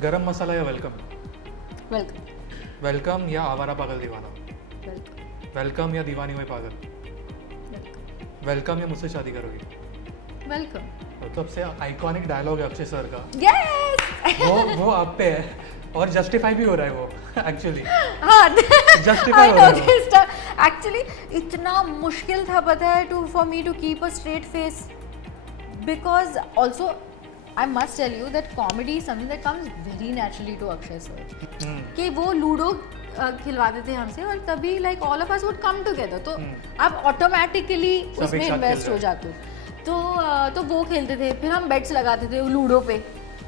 गरम मसाला या welcome? Welcome. Welcome या आवारा पागल दीवाना? वेलकम। वेलकम या दीवानी हुई पागल? वेलकम। वेलकम या मुझसे शादी करोगी? वेलकम। तो सबसे आइकॉनिक डायलॉग है अक्षय सर का, यस। वो आप पे है और जस्टिफाई भी हो रहा है वो एक्चुअली। हाँ Justify हो रहा है वो। एक्चुअली इतना मुश्किल था पता है for me to keep a straight face, because also I must tell you that comedy is something that comes very naturally to Akshay sir. कि वो लूडो खिलवाते थे हमसे और तभी like all of us would come together, तो आप automatically उसमें इन्वेस्ट हो जाते हो। तो वो खेलते थे, फिर हम बेट्स लगाते थे लूडो पे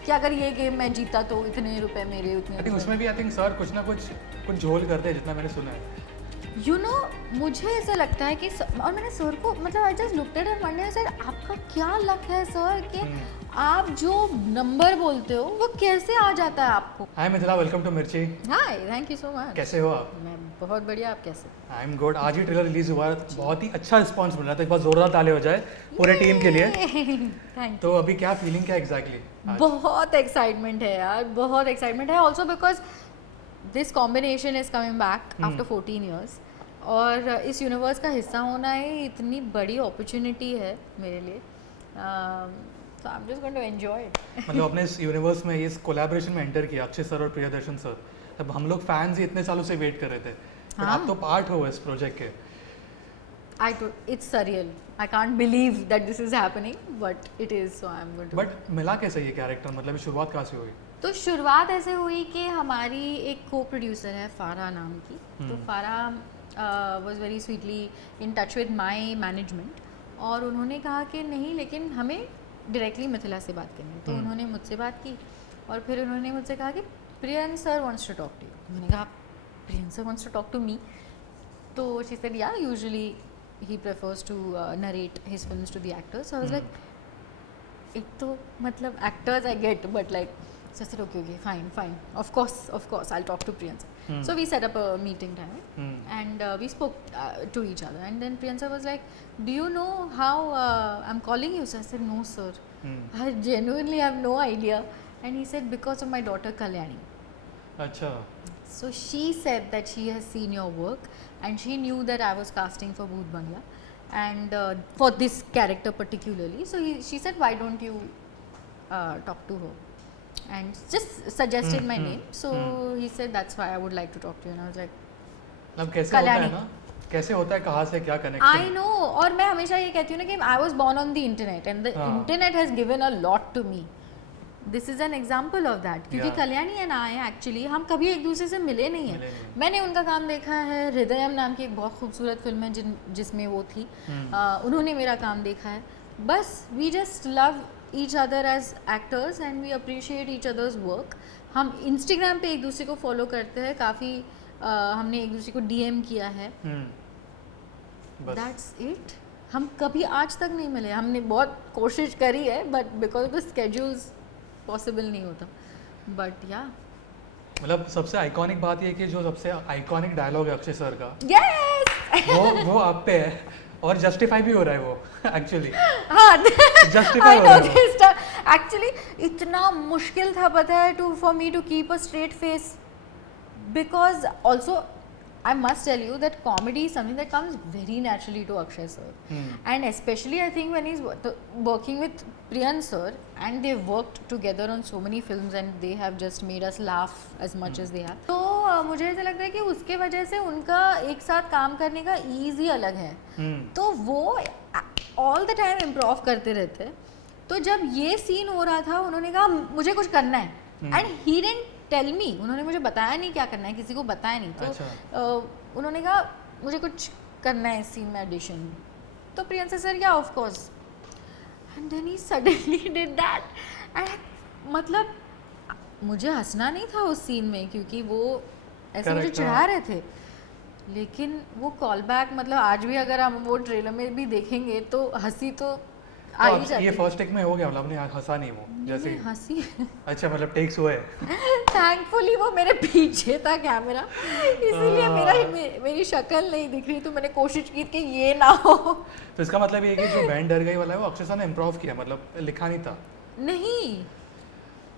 कि अगर ये गेम मैं जीता तो इतने रुपए मेरे, उतने आई थिंक उसमें भी आई थिंक सर कुछ ना कुछ झोल करते हैं जितना मैंने सुना है। यू नो मुझे ऐसा लगता है कि और मैंने सर को मतलब I just looked at and wonder sir आपका क्या लक है सर कि आप जो नंबर बोलते हो वो कैसे आ जाता है आपको। हाय मिथिला, वेलकम टू मिर्ची। हाय, थैंक यू सो मच। कैसे हो आप? मैं बहुत बढ़िया, आप कैसे? I am good. आज ही ट्रेलर रिलीज हुआ है, बहुत ही अच्छा रिस्पॉन्स मिल रहा था, एक बार जोरदार ताले हो जाए पूरे टीम के लिए। थैंक तो अभी क्या फीलिंग क्या एग्जैक्टली? बहुत एक्साइटमेंट है यार, बहुत एक्साइटमेंट है also because this combination is coming back after 14 years और इस यूनिवर्स का हिस्सा होना ही इतनी बड़ी अपॉर्चुनिटी है मेरे लिए, so I'm just going to enjoy it. मतलब अपने इस यूनिवर्स में इस कोलैबोरेशन में एंटर किया अक्षय सर और प्रियदर्शन सर, तब हम लोग फैंस ही इतने सालों से वेट कर रहे थे, बट आप तो पार्ट हो इस प्रोजेक्ट के। It's surreal. I can't believe that this is happening, but it is, so I'm going to. But मिला कैसे ये कैरेक्टर, मतलब शुरुआत कहाँ से हुई? तो शुरुआत ऐसे हुई कि हमारी एक को प्रोड्यूसर है फारा नाम की, तो फारा was very sweetly in touch with my management और उन्होंने कहा कि नहीं लेकिन हमें डायरेक्टली मिथिला से बात करनी है, तो उन्होंने मुझसे बात की और फिर उन्होंने मुझसे कहा कि Priyan sir wants to talk to you. मैंने कहा Priyan sir wants to talk to me, तो she said yeah usually he prefers to narrate his films to the actors, so I was like एक तो मतलब actors I get but like so I said okay fine of course I'll talk to Priyansa. So we set up a meeting time and we spoke to each other and then Priyansa was like, do you know how I'm calling you? So I said no sir, I genuinely have no idea, and he said because of my daughter Kalyani. अच्छा। So she said that she has seen your work and she knew that I was casting for Bhoot Bangla and for this character particularly. So she said, why don't you talk to her? And just suggested my name. So he said, that's why I would like to talk to you. And I was like, अब कैसे होता है ना, कैसे होता है, कहाँ से क्या कनेक्शन? I know. और मैं हमेशा ये कहती हूँ ना कि I was born on the internet and the internet has given a lot to me. This is an example of that, क्योंकि कल्याणी एंड आई एक्चुअली हम कभी एक दूसरे से मिले नहीं हैं। मैंने उनका काम देखा है, हृदयम नाम की एक बहुत खूबसूरत फिल्म है जिसमें वो थी, उन्होंने मेरा काम देखा है। बस we just love each other as actors and we appreciate each other's work. हम इंस्टाग्राम पे एक दूसरे को फॉलो करते हैं, काफ़ी हमने एक दूसरे को डीएम किया है, दैट्स इट। हम कभी आज तक नहीं मिले, हमने बहुत कोशिश करी है but because of the schedules possible नहीं होता, बट या मतलब सबसे आइकॉनिक बात ये कि जो सबसे आइकॉनिक डायलॉग है अक्षय सर का, यस वो आप पे है और जस्टिफाई भी हो रहा है वो एक्चुअली। हाँ जस्टिफाई हो रहा है एक्चुअली इतना मुश्किल था पता है for me to keep a straight face, because also I must tell you that comedy is something that comes very naturally to Akshay sir, and especially I think when he's working with Priyan sir and they've worked together on so many films and they have just made us laugh as much as they have. तो मुझे ऐसा लगता है कि उसके वजह से उनका एक साथ काम करने का ईज ही अलग है, तो वो all the time improv करते रहते हैं। तो जब ये सीन हो रहा था उन्होंने कहा मुझे कुछ करना है and he didn't tell me, उन्होंने मुझे बताया नहीं क्या करना है, किसी को बताया नहीं, तो अच्छा। उन्होंने कहा मुझे कुछ करना है इस सीन में ऑडिशन में, तो प्रियंका सर या of course, and then he suddenly did that and मतलब मुझे हंसना नहीं था उस सीन में क्योंकि वो ऐसे मुझे चिढ़ा रहे थे, लेकिन वो कॉल बैक मतलब आज भी अगर हम वो ट्रेलर में भी देखेंगे तो हंसी तो आ ही जाती। ये फर्स्ट टेक में हो गया, मतलब आपने हंसा नहीं वो जैसे हंसी अच्छा मतलब टेक्स हुए थैंकफुली वो मेरे पीछे था कैमरा, इसीलिए मेरी शक्ल नहीं दिख रही, तो मैंने कोशिश की कि ये ना हो। तो इसका मतलब ये है कि जो बैंड डर गई वाला है वो अक्षय सर ने इम्प्रोव किया, मतलब लिखा नहीं था? नहीं,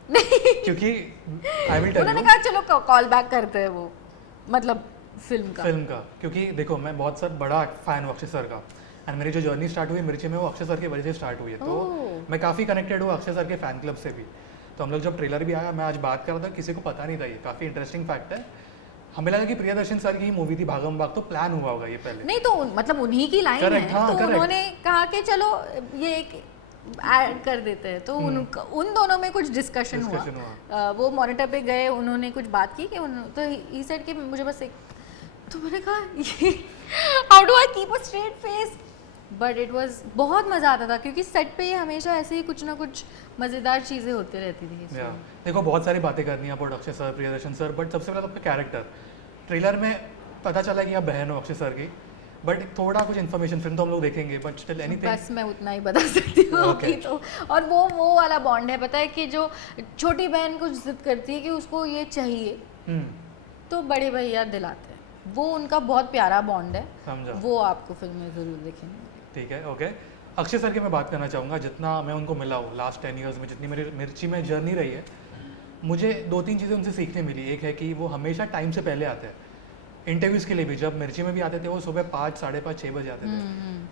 क्योंकि आई विल टेल उन्होंने यू कहा चलो कॉल बैक करते हैं वो, मतलब फिल्म का। क्योंकि देखो मैं बहुत सर बड़ा फैन हूँ अक्षय सर का, एंड मेरी जो जर्नी स्टार्ट हुई मिर्ची में वो अक्षय सर की वजह से स्टार्ट हुई है, तो ओह। मैं काफ़ी कनेक्टेड हूँ अक्षय सर के फैन क्लब से भी। तो हम लोग जब ट्रेलर भी आया, मैं आज बात कर रहा था, किसी को पता नहीं था, ये काफ़ी इंटरेस्टिंग फैक्ट है। हमें लगा कि प्रियदर्शन सर की ही मूवी थी भागम भाग, तो प्लान हुआ होगा ये पहले। नहीं तो मतलब उन्हीं की लाइन Correct, है, हाँ, तो correct. उन्होंने कहा कि चलो ये एक ऐड कर देते हैं, तो उन दोनों में कुछ डिस्कशन हुआ। वो मॉनिटर पे गए, उन्होंने कुछ बात की कि तो ही सेड कि मुझे बस एक, तो मैंने कहा how do I keep a straight face, but it was बहुत मज़ा आता था क्योंकि सेट पे हमेशा ऐसे ही कुछ ना कुछ मज़ेदार चीज़ें होती रहती थी। देखो बहुत सारी बातें करनी है about Akshay sir, Priyadarshan sir, but सबसे पहले तो आपका कैरेक्टर। ट्रेलर में पता चला कि आप बहन हो अक्षय सर की, बट थोड़ा कुछ इन्फॉर्मेशन, फिल्म तो हम लोग देखेंगे, बट स्टिल एनीथिंग। बस मैं उतना ही बता सकती हूँ अभी तो। और वो वाला बॉन्ड है, पता है कि जो छोटी बहन कुछ जिद करती है कि उसको ये चाहिए, तो बड़े भैया दिलाते हैं, वो उनका बहुत प्यारा बॉन्ड है। समझा। वो आपको फिल्म में ज़रूर देखेंगे। ठीक है, ओके। अक्षय सर की मैं बात करना चाहूँगा, जितना मैं उनको मिला हूँ लास्ट 10 ईयर्स में, जितनी मेरी मिर्ची में जर्नी रही है, मुझे 2-3 चीज़ें उनसे सीखने मिली। एक है कि वो हमेशा टाइम से पहले आते हैं इंटरव्यूज़ के लिए भी। जब मिर्ची में भी आते थे वो सुबह 5, 5:30, 6 बजे आते थे,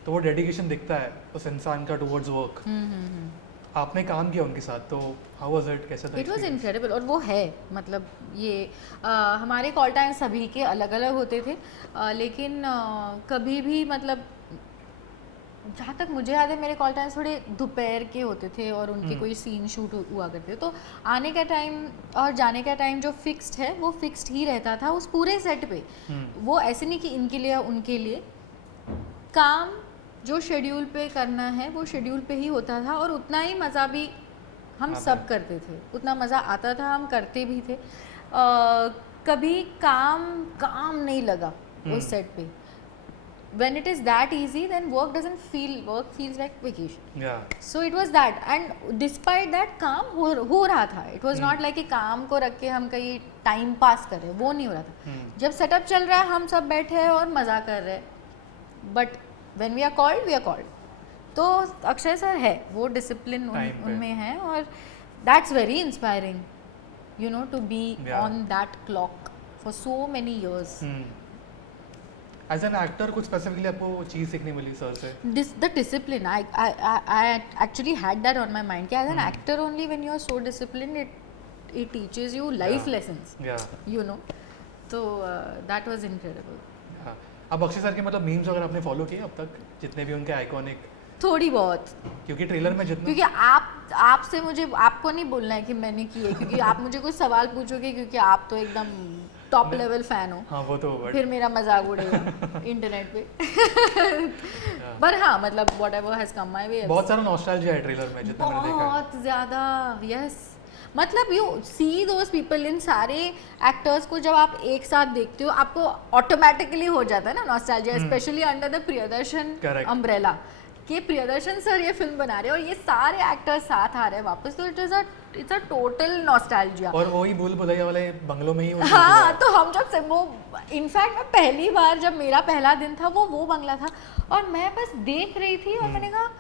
तो वो डेडिकेशन दिखता है उस इंसान का टुवर्ड्स वर्क। आपने काम किया उनके साथ, तो हाउ वाज इट, कैसा था? It was incredible. और वो है मतलब ये हमारे कॉल टाइम सभी के अलग अलग होते थे, लेकिन कभी भी मतलब जहाँ तक मुझे याद है मेरे कॉल टाइम्स थोड़े दोपहर के होते थे और उनके कोई सीन शूट हुआ करते, तो आने का टाइम और जाने का टाइम जो फिक्स्ड है वो फिक्स्ड ही रहता था उस पूरे सेट पे। वो ऐसे नहीं कि इनके लिए या उनके लिए, काम जो शेड्यूल पे करना है वो शेड्यूल पे ही होता था, और उतना ही मज़ा भी हम सब करते थे, उतना मज़ा आता था, हम करते भी थे। कभी काम नहीं लगा उस सेट पे। When it is that easy, then work feels like vacation. So it was that, and despite that काम हो रहा था। It was not like कि काम को रख के हम कहीं टाइम पास कर रहे हैं, वो नहीं हो रहा था। जब सेटअप चल रहा है हम सब बैठे हैं और मज़ा कर रहे हैं, but when we are called, तो अक्षय सर है, वो डिसिप्लिन उनमें है, और that's very inspiring, you know, to be on that clock for so many years. As an actor कुछ स्पेसिफिकली आपको चीज़ सीखने मिली सर से? The discipline. I actually had that on my mind. कि as an actor only when you are so disciplined, it teaches you life lessons. You know. तो that was incredible. अब Akshay sir के मतलब मीम्स अगर आपने follow किए अब तक, जितने भी उनके आइकॉनिक? थोड़ी बहुत, क्योंकि ट्रेलर में जितना, क्योंकि आपसे मुझे आपको नहीं बोलना है कि मैंने किए, क्योंकि आप मुझे कुछ सवाल पूछोगे, क्योंकि आप तो एकदम टॉप लेवल फैन हो। हाँ वो तो, फिर मेरा मजाक उड़ेगा इंटरनेट पे। पर हाँ मतलब whatever has come my way, बहुत सारा नॉस्टैल्जिया है ट्रेलर में जितना मैंने देखा है। बहुत ज़्यादा, यस। मतलब यू सी दोज पीपल, इन सारे एक्टर्स को जब आप एक साथ देखते हो आपको ऑटोमेटिकली हो जाता है ना nostalgia, specially under the Priyadarshan umbrella, कि प्रियदर्शन सर ये फिल्म बना रहे हैं और ये सारे एक्टर्स साथ आ रहे हैं वापस, तो इट्स अ टोटल नॉस्टैल्जिया। और वही भूल भुलैया वाले बंगलों में ही हाँ, तो हम जब वो इनफैक्ट मैं पहली बार जब मेरा पहला दिन था वो बंगला था, और मैं बस देख रही थी और मैंने कहा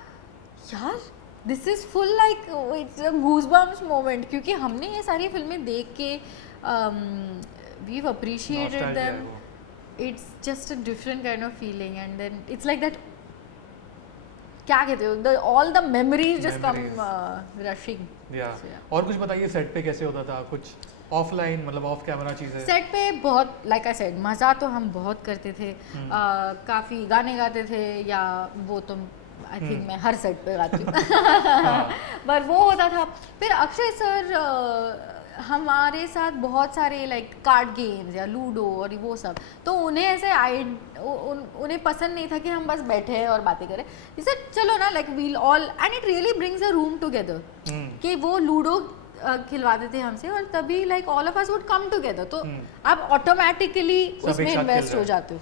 यार this is full like it's a goosebumps moment, क्योंकि हमने ये सारी फिल्में देख के we have appreciated them, it's just a different kind of feeling, and then it's like that, क्या कहते हो, all the memories just come rushing. और कुछ बताइए, सेट पे कैसे होता था, कुछ ऑफलाइन मतलब ऑफ कैमरा चीज़ें? सेट पे बहुत, लाइक आई सेड, मज़ा तो हम बहुत करते थे, काफ़ी गाने गाते थे, या वो तो आई थिंक मैं हर सेट पे गाती हूँ पर वो होता था। फिर अक्षय सर हमारे साथ बहुत सारे लाइक कार्ड गेम्स या लूडो और वो सब, तो उन्हें ऐसे उन्हें पसंद नहीं था कि हम बस बैठे हैं और बातें करें, जैसे चलो ना like we'll all, and it really brings a room together, कि वो लूडो खिलवाते थे हमसे, और तभी like all of us would come together, तो आप ऑटोमेटिकली उसमें इन्वेस्ट हो जाते हो।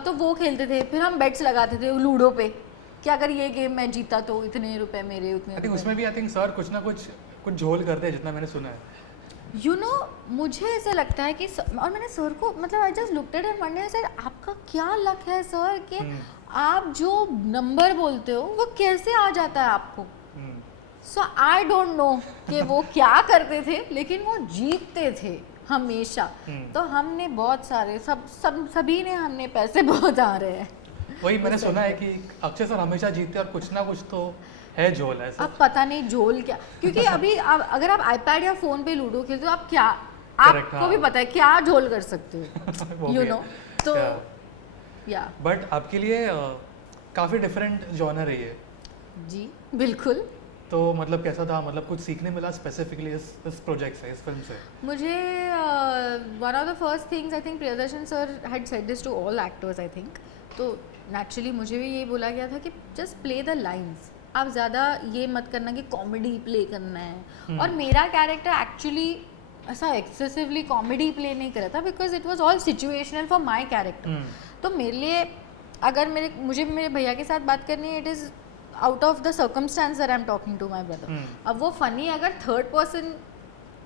तो वो खेलते थे, फिर हम बेट्स लगाते थे लूडो पे कि अगर ये गेम मैं जीता तो इतने रुपए मेरे, उतने। उसमें भी आई थिंक सर कुछ ना कुछ झोल करते हैं, जितना मैंने सुना है। यू नो मुझे ऐसा लगता है कि और मैंने सर को मतलब I just looked at him one day, sir आपका क्या लक है सर कि आप जो नंबर बोलते हो वो कैसे आ जाता है आपको। सो आई डोंट नो कि वो क्या करते थे, लेकिन वो जीतते थे हमेशा। तो हमने बहुत सारे सभी ने हमने पैसे बहुत आ रहे हैं। वही मैंने सुना है कि अक्षय सर हमेशा जीतते और कुछ ना कुछ तो है झोल ऐसा। अब पता नहीं झोल क्या, क्योंकि अभी अगर आप आईपैड या फोन पे लूडो खेलते हो, आप क्या Correct, आपको भी पता है क्या झोल कर सकते वो हो, भी यू है। नो। तो या बट आपके लिए काफ़ी डिफरेंट जॉनर है ये, जी बिल्कुल। तो मतलब कैसा था, मतलब कुछ सीखने मिला स्पेसिफिकली इस प्रोजेक्ट से, इस फिल्म से? मुझे one of the first things, I think Priyadarshan sir had said this to all actors I think, तो नेचुरली मुझे भी ये बोला गया था कि जस्ट प्ले द लाइंस, आप ज़्यादा ये मत करना कि कॉमेडी प्ले करना है। और मेरा कैरेक्टर एक्चुअली ऐसा एक्सेसिवली कॉमेडी प्ले नहीं कर रहा था, because it was all situational for my character. तो मेरे लिए अगर मुझे मेरे भैया के साथ बात करनी है, it is out of the circumstance that I am talking to my brother. अब वो फनी अगर थर्ड पर्सन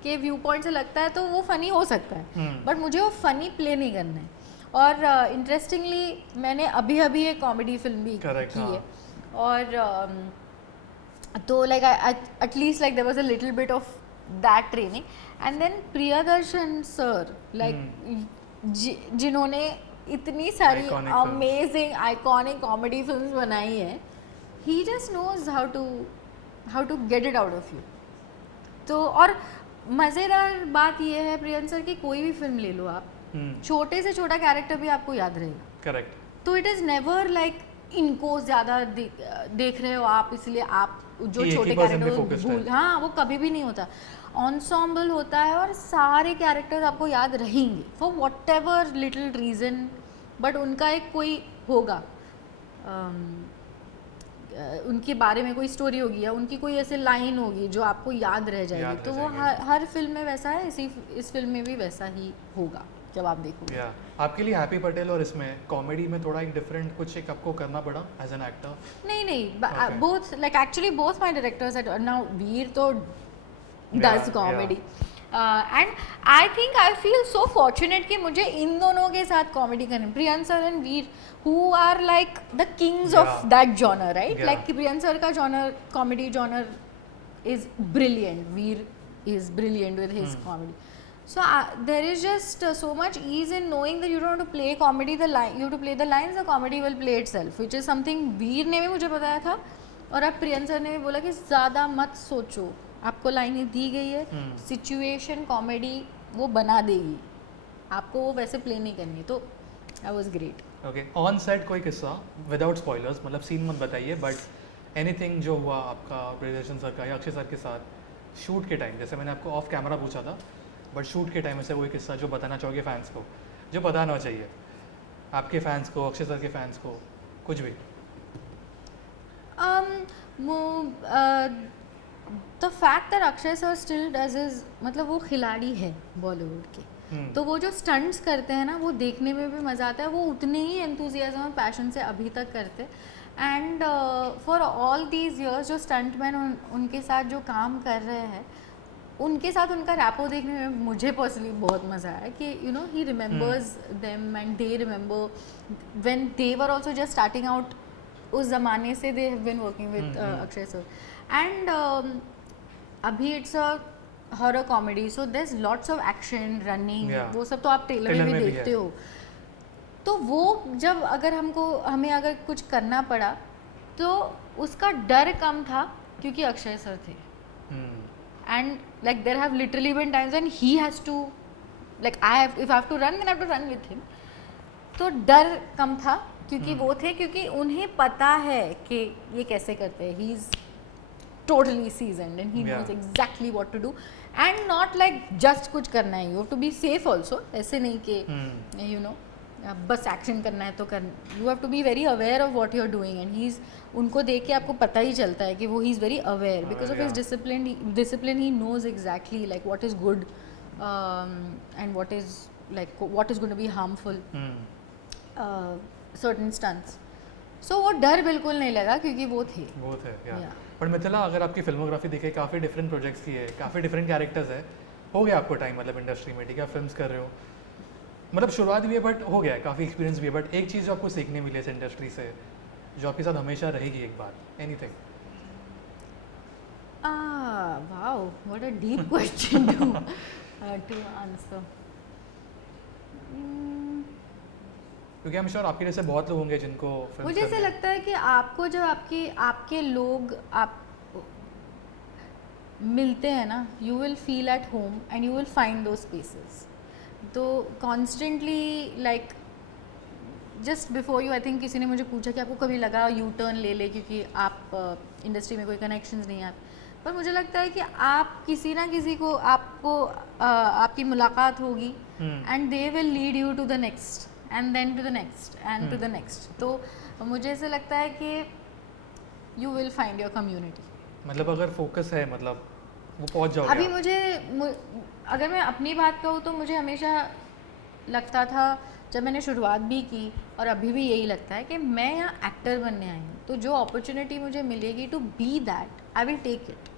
के व्यू पॉइंट से लगता है तो वो फनी हो सकता है, बट मुझे वो फनी प्ले नहीं करना है। और इंटरेस्टिंगली मैंने अभी एक कॉमेडी फिल्म भी की है, और तो like at least like there was a little bit of that training. And then Priyadarshan sir, like जिन्होंने इतनी सारी अमेजिंग आइकॉनिक कॉमेडी फिल्म्स बनाई है, he just knows how to get it out of you। तो और मज़ेदार बात ये है प्रियंक सर की, कोई भी फिल्म ले लो आप, छोटे से छोटा कैरेक्टर भी आपको याद रहेगा। करेक्ट। तो इट इज़ नेवर लाइक इनको ज़्यादा देख रहे हो आप, इसलिए आप जो छोटे कैरेक्टर भूल, हाँ वो कभी भी नहीं होता। ऑन्सॉम्बल होता है और सारे कैरेक्टर्स आपको याद रहेंगे for what ever little reason, but उनका एक कोई होगा, उनके बारे में कोई स्टोरी होगी या उनकी कोई ऐसे लाइन होगी जो आपको याद रह जाएगी। तो वो हर फिल्म में वैसा है, इस फिल्म में भी वैसा ही होगा जब आप देखोगे। आपके लिए हैप्पी पटेल और इसमें कॉमेडी में थोड़ा एक डिफरेंट कुछ एक आपको करना पड़ा एज एन एक्टर? नहीं, both like actually both my directors now, Veer तो does comedy, and I think I feel so fortunate कि मुझे इन दोनों के साथ कॉमेडी करनी, Priyank sir and Veer, who are like the kings of that genre, right? Like Priyank sir ka genre, comedy genre is brilliant. Veer is brilliant with his comedy. So there is just so much ease in knowing that you don't have to play comedy, you have to play the lines, the comedy will play itself, which is something Veer ने भी मुझे बताया था, और अब Priyank sir ने भी बोला कि ज़्यादा मत सोचो, आपको लाइनें दी गई है, सिचुएशन कॉमेडी वो बना देगी, आपको वो वैसे प्ले नहीं करनी। तो that was great. Okay, on set कोई किस्सा विदाउट स्पॉयलर्स, मतलब सीन मत बताइए, बट एनीथिंग जो हुआ आपका प्रियदर्शन सर का या अक्षय सर के साथ शूट के टाइम, जैसे मैंने आपको ऑफ कैमरा पूछा था, बट शूट के टाइम ऐसे कोई किस्सा जो बताना चाहोगे फैंस को, जो बताना चाहिए आपके फैंस को, अक्षय सर के फैंस को, कुछ भी? The fact that Akshay sir still does is, मतलब वो खिलाड़ी है बॉलीवुड के, तो वो जो स्टंट्स करते हैं ना, वो देखने में भी मज़ा आता है, वो उतने ही एंथुजियाज्म और पैशन से अभी तक करते। And for all these years जो स्टंटमैन उनके साथ जो काम कर रहे हैं, उनके साथ उनका रैपो देखने में मुझे पर्सनली बहुत मज़ा आया कि you know he remembers them and they remember when they were also just starting out. उस ज़माने से they have been working with Akshay sir, and अभी it's a horror comedy, so there is lots of action, running, वो सब तो आप trailer में भी देखते हो। तो वो जब हमें अगर कुछ करना पड़ा तो उसका डर कम था क्योंकि अक्षय सर थे। And like there have literally been times when he has to, like if I have to run, then I have to run with him. तो डर कम था क्योंकि वो थे, क्योंकि उन्हें पता है कि ये कैसे करते हैं। He is totally seasoned and he knows exactly what to do, and not like just कुछ करना है, you have to be safe also, ऐसे नहीं कि you know बस एक्शन करना है तो you have to be very aware of what you are doing, and he's, उनको देख के आपको पता ही चलता है कि वो he is very aware because of his discipline he knows exactly like what is good and what is going to be harmful, certain stunts. So वो डर बिल्कुल नहीं लगा क्योंकि वो थे। पर मिथिला, अगर आपकी फिल्मोग्राफी देखे, काफ़ी डिफरेंट प्रोजेक्ट्स की है, काफ़ी डिफरेंट कैरेक्टर्स है, हो गया आपको टाइम मतलब इंडस्ट्री में, ठीक है, फिल्म्स कर रहे हो, मतलब शुरुआत भी है बट हो गया है, काफ़ी एक्सपीरियंस भी है, बट एक चीज़ जो आपको सीखने मिली है इस इंडस्ट्री से, जो आपके साथ हमेशा रहेगी एक बात, anything? wow, what a deep question to answer. क्योंकि I'm sure आपके जैसे बहुत लोग होंगे जिनको films मुझे ऐसा करनी है। लगता है कि आपको जब आपके लोग आप मिलते हैं ना, you will feel at home and you will find दो स्पेसेस. तो constantly like just before you I think किसी ने मुझे पूछा कि आपको कभी लगा यू टर्न ले ले क्योंकि आप इंडस्ट्री में कोई कनेक्शंस नहीं है. पर मुझे लगता है कि आप किसी ना किसी को आपको आपकी मुलाकात होगी and they will lead you to the next and then to the next and to the next. तो मुझे ऐसा लगता है कि you will find your community. मतलब अगर फोकस है मतलब वो पहुंच जाओगे अभी आप। अगर मैं अपनी बात कहूँ तो मुझे हमेशा लगता था जब मैंने शुरुआत भी की और अभी भी यही लगता है कि मैं यहाँ एक्टर बनने आई हूँ, तो जो अपॉर्चुनिटी मुझे मिलेगी to be that I will take it.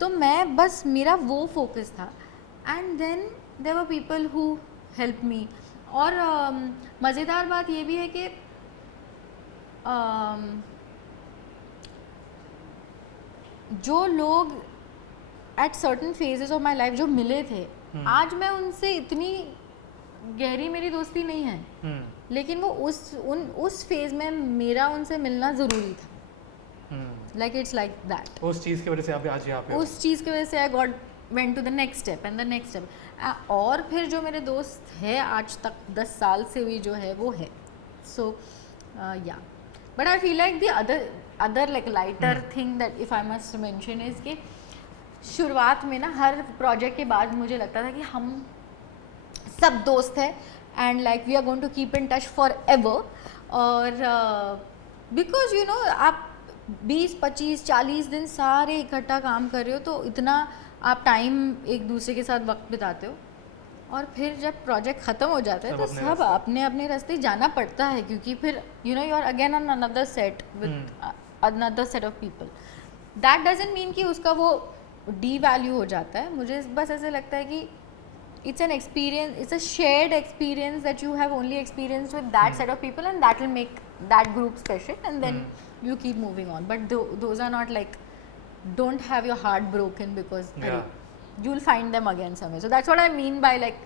तो मैं बस मेरा वो फोकस था and then there were people who help me. और मज़ेदार बात ये भी है कि जो लोग at certain phases of my life जो मिले थे, आज मैं उनसे इतनी गहरी मेरी दोस्ती नहीं है, लेकिन वो उस फेज में मेरा उनसे मिलना ज़रूरी था. Like it's like that. उस चीज़ की वजह से आप आज यहाँ पे हो। उस चीज़ की वजह से I got went to the next step and the next step. और फिर जो मेरे दोस्त है आज तक 10 साल से भी जो है वो है. सो या but I feel like the other like lighter thing that if I must mention is कि शुरुआत में ना हर प्रोजेक्ट के बाद मुझे लगता था कि हम सब दोस्त हैं and like we are going to keep in touch for ever. और बिकॉज यू नो आप 20-25-40 दिन सारे इकट्ठा काम कर रहे हो, तो इतना आप टाइम एक दूसरे के साथ वक्त बिताते हो. और फिर जब प्रोजेक्ट ख़त्म हो जाता है तो सब अपने अपने रास्ते जाना पड़ता है, क्योंकि फिर you know you are again on another set with another set of people. That doesn't mean कि उसका वो डी वैल्यू हो जाता है. मुझे बस ऐसे लगता है कि it's an experience, it's a shared experience that you have only experienced with that set of people, and that will make that group special, and then you keep moving on. But those are not like, don't have your heart broken because you'll find them again somewhere. So that's what I mean by like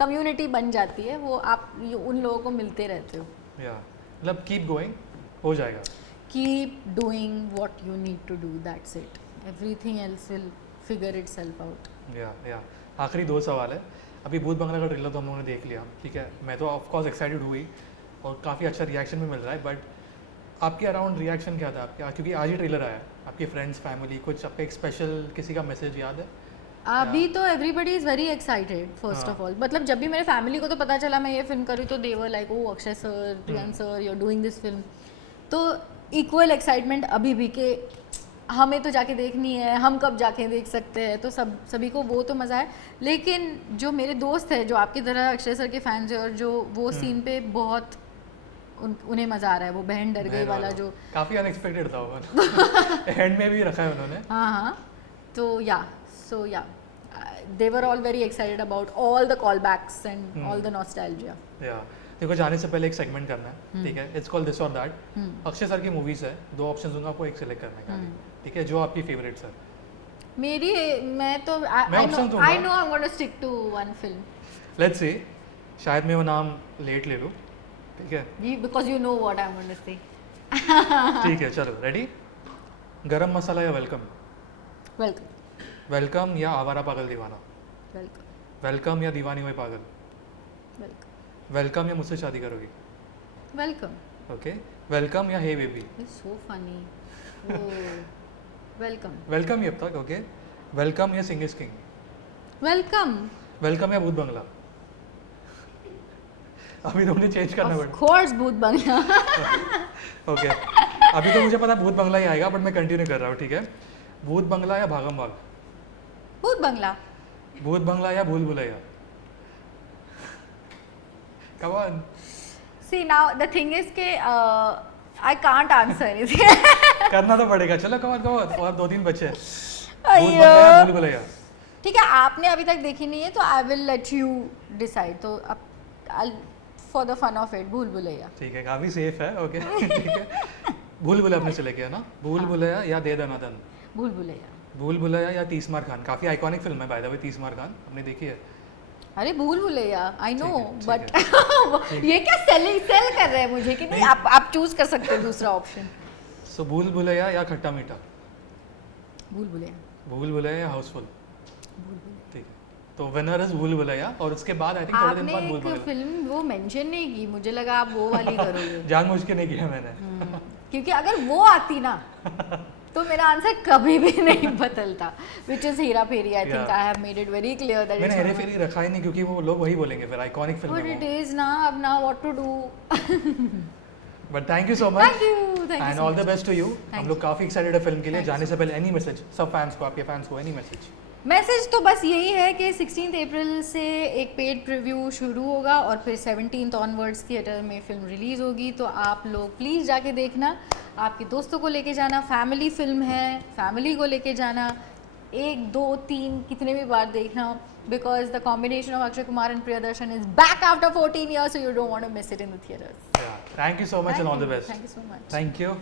community बन जाती है, वो आप उन लोगों को मिलते रहते हो. मतलब keep going, हो जाएगा. Keep doing what you need to do, that's it. Everything else will figure itself out. आखिरी 2 सवाल है. अभी भूत बंगला का ट्रेलर तो हम लोगों ने देख लिया, ठीक है. मैं तो ऑफ कोर्स एक्साइटेड हुई और काफ़ी अच्छा रिएक्शन भी मिल रहा है, बट आपके अराउंड रिएक्शन क्या था आपके, क्योंकि आज ही ट्रेलर आया. आपके फ्रेंड्स, फैमिली, कुछ आपका एक स्पेशल किसी का मैसेज याद है? अभी तो everybody is very excited first of all. मतलब जब भी मेरे फैमिली को तो पता चला मैं ये फिल्म कर रही हूँ, तो they were like, oh Akshay sir, Priyansh sir, you are doing this film. तो इक्वल एक्साइटमेंट अभी भी कि हमें तो जाके देखनी है, हम कब जाके देख सकते हैं. तो सभी को वो तो मज़ा है. लेकिन जो मेरे दोस्त हैं जो आपकी तरह अक्षय सर के फैंस हैं और जो वो सीन पे बहुत उन्हें मज़ा आ रहा है, वो बहन डर गई वाला जो काफ़ी अनएक्सपेक्टेड था वो एंड में भी रखा है उन्होंने. हाँ. तो yeah they were all very excited about all the callbacks and all the nostalgia. देखो, जाने से पहले एक सेगमेंट करना है, ठीक है. इट्स कॉल्ड दिस और दैट. अक्षय सर की मूवीज है, 2 ऑप्शन दूंगा आपको, एक सिलेक्ट करने का, ठीक है. जो आपकी फेवरेट सर. मैं तो I know I am going to stick to one film. Let's see, शायद मैं वो नाम लेट ले लूँ, ठीक है. Because you know what I am going to say. ठीक है, चलो रेडी. गरम मसाला या वेलकम? वेलकम. वेलकम या आवारा पागल दीवाना? वेलकम. वेलकम या दीवानी हुई पागल? वेलकम. वेलकम या मुझसे शादी करोगी? वेलकम. ओके. वेलकम या hey baby? So funny. Welcome. Welcome ही अब तक. ओके. वेलकम या Singh is king? Welcome. Welcome या भूत बंगला? अभी तो मुझे चेंज करना पड़ेगा. ऑफ कोर्स भूत बंगला. ओके. अभी तो मुझे पता भूत बंगला ही आएगा, बट मैं कंटिन्यू कर रहा हूँ, ठीक है. भूत बंगला या भागम भाग? भूत बंगला. भूत बंगला या भूल Bhulaiyaa? Come on. See now the thing is कि I can't answer anything. करना तो पड़ेगा. चलो come on. और 2-3 बच्चे. भूत अयो. बंगला या भूल भुलैया? ठीक है, आपने अभी तक देखी नहीं है तो I will let you decide. तो अब for the fun of it, भूल भुलैया. ठीक है, काफी सेफ है. ओके. ठीक है. भूल भुलैया आपने सेलेक्ट किया ना? भूल भुलैया या दे दना दन? भूल भुलैया. भूल भुलैया या तीसमार खान, काफ़ी आइकॉनिक फिल्म है बाय द वे तीसमार खान, आपने देखी है? अरे भूल भुलैया आई नो, ठीक बट है। ये क्या सेल कर रहे हैं मुझे कि नहीं, आप चूज कर सकते हो दूसरा ऑप्शन। सो भूल भुलैया या खट्टा मीठा? भूल भुलैया। भूल भुलैया या हाउसफुल? भूल भुलैया। ठीक है, तो विनर इज भूल भुलैया, और उसके बाद आई थिंक थोड़े दिन आपने बाद भूल एक भुलैया। फिल्म वो मेंशन नहीं की, मुझे लगा आप वो वाली करोगे। जानबूझ के नहीं किया मैंने। क्योंकि अगर वो आती ना तो मेरा आंसर कभी भी नहीं बदलता, which is Hera Pheri. I think I have made it very clear that मैंने हेरा फेरी रखा ही नहीं क्योंकि वो लोग वही बोलेंगे फिर, आइकॉनिक फिल्म बट है इट वो। इज ना, अब ना what to do. But thank you so much thank you and all the best to you. हम Thank लोग you. काफ़ी एक्साइटेड है फिल्म के लिए। Thank you जाने से पहले एनी मैसेज सब फैंस को, आपके फैंस को, एनी मैसेज? मैसेज तो बस यही है कि 16 अप्रैल से एक पेड प्रीव्यू शुरू होगा और फिर 17 ऑनवर्ड्स थिएटर में फिल्म रिलीज़ होगी, तो आप लोग प्लीज़ जाके देखना, आपके दोस्तों को लेके जाना, फैमिली फिल्म है, फैमिली को लेके जाना, 1 2 3 कितने भी बार देखना, because the combination of Akshay Kumar and Priyadarshan is back after 14 years, so you don't want to miss it in the theaters. Thank you so much and all the best. Thank you so much. Thank you.